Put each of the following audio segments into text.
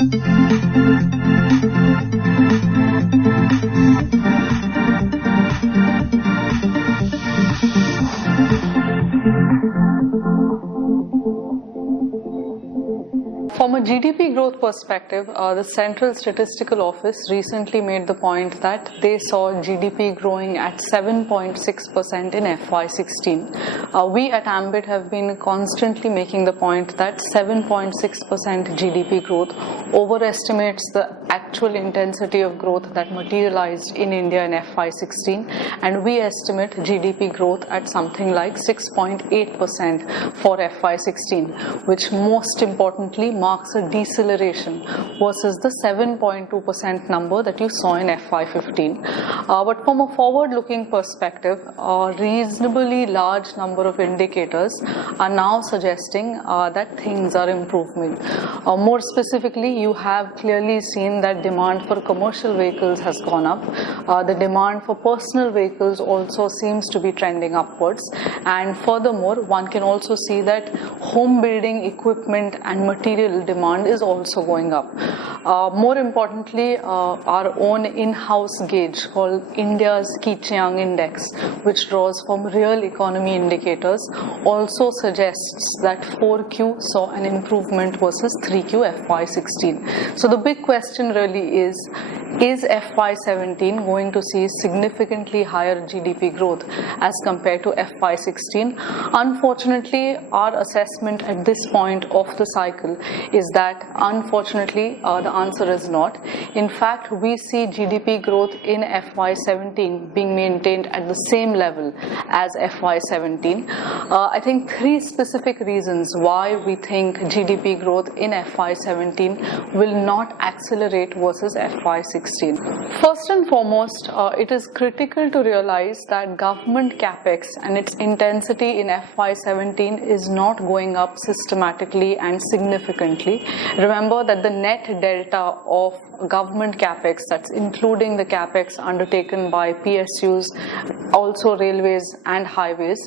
From a GDP growth perspective, the Central Statistical Office recently made the point that they saw GDP growing at 7.6% in FY16. We at Ambit have been constantly making the point that 7.6% GDP growth overestimates the actual intensity of growth that materialized in India in FY16, and we estimate GDP growth at something like 6.8% for FY16, which most importantly marks a deceleration versus the 7.2% number that you saw in FY15. But from a forward-looking perspective, a reasonably large number of indicators are now suggesting that things are improving. More specifically, you have clearly seen that demand for commercial vehicles has gone up. The demand for personal vehicles also seems to be trending upwards, and furthermore, one can also see that home building equipment and material demand is also going up. More importantly, our own in-house gauge called India's Kichayang Index, which draws from real economy indicators, also suggests that 4Q saw an improvement versus 3Q FY16. So the big question really is FY17 going to see significantly higher GDP growth as compared to FY16? Unfortunately, our assessment at this point of the cycle is that unfortunately the answer is not. In fact, we see GDP growth in FY17 being maintained at the same level as FY17. I think three specific reasons why we think GDP growth in FY17 will not accelerate versus FY16. First and foremost, it is critical to realize that government capex and its intensity in FY17 is not going up systematically and significantly. Remember that the net delta of government capex, that's including the capex undertaken by PSUs, also railways and highways,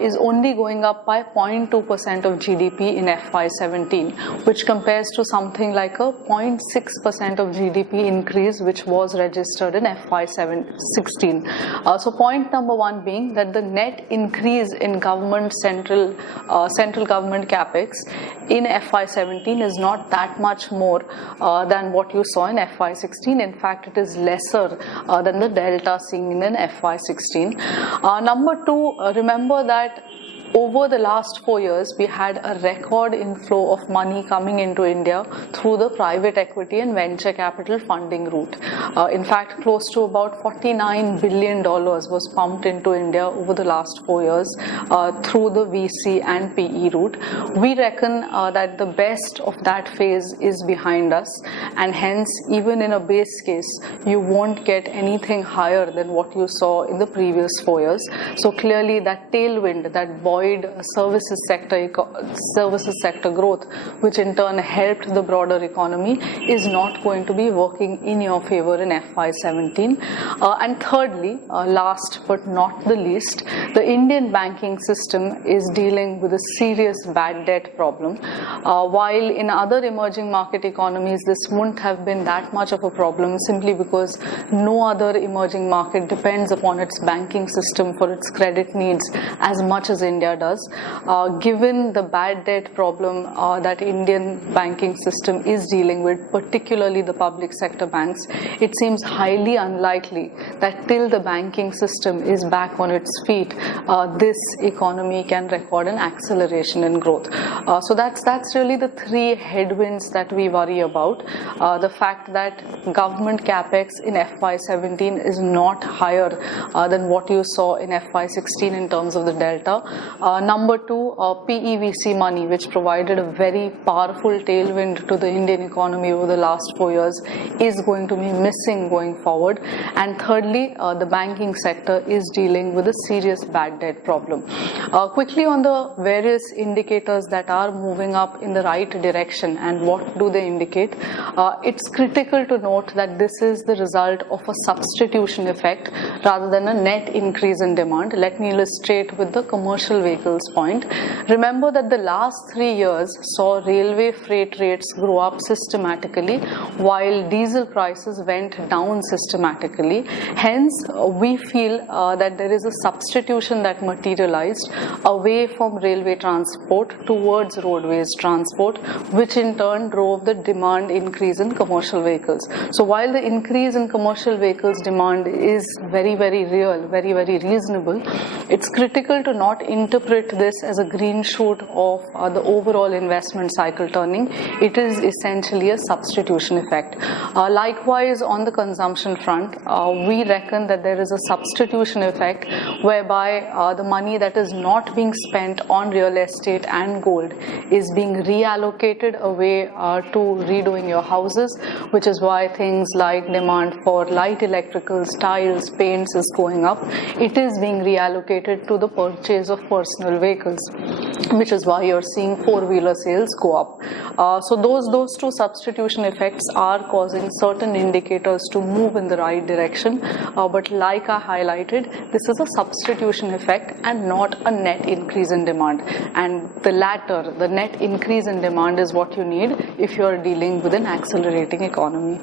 is only going up by 0.2% of GDP in FY17, which compares to something like a 0.6% of GDP increase which was registered in FY16. So point number one being that the net increase in government central government capex in FY17 is not that much more than what you saw in FY16. In fact, it is lesser than the delta seen in FY16. Number two, remember that over the last 4 years, we had a record inflow of money coming into India through the private equity and venture capital funding route. In fact, close to about $49 billion was pumped into India over the last 4 years through the VC and PE route. We reckon that the best of that phase is behind us, and hence, even in a base case, you won't get anything higher than what you saw in the previous 4 years. So clearly, that tailwind, that buoyed services sector growth, which in turn helped the broader economy, is not going to be working in your favor in FY17. And thirdly, last but not the least, the Indian banking system is dealing with a serious bad debt problem. While in other emerging market economies, this wouldn't have been that much of a problem simply because no other emerging market depends upon its banking system for its credit needs as much as India does. Given the bad debt problem that Indian banking system is dealing with, particularly the public sector banks, it seems highly unlikely that till the banking system is back on its feet, this economy can record an acceleration in growth. So that's really the three headwinds that we worry about. The fact that government capex in FY17 is not higher than what you saw in FY16 in terms of the delta. Number two, PEVC money, which provided a very powerful tailwind to the Indian economy over the last 4 years, is going to be missing going forward. And thirdly, the banking sector is dealing with a serious bad debt problem. Quickly on the various indicators that are moving up in the right direction and what do they indicate, it's critical to note that this is the result of a substitution effect rather than a net increase in demand. Let me illustrate with the commercial vehicles point, remember that the last 3 years saw railway freight rates grow up systematically while diesel prices went down systematically. Hence, we feel that there is a substitution that materialized away from railway transport towards roadways transport, which in turn drove the demand increase in commercial vehicles. So while the increase in commercial vehicles demand is very, very real, very, very reasonable, it's critical to not interpret this as a green shoot of the overall investment cycle turning. It is essentially a substitution effect. Likewise, on the consumption front, we reckon that there is a substitution effect whereby the money that is not being spent on real estate and gold is being reallocated away to redoing your houses, which is why things like demand for light electricals, tiles, paints is going up. It is being reallocated to the purchase of personal vehicles, which is why you're seeing four-wheeler sales go up. So those two substitution effects are causing certain indicators to move in the right direction, but like I highlighted, this is a substitution effect and not a net increase in demand, and the latter, the net increase in demand, is what you need if you're dealing with an accelerating economy.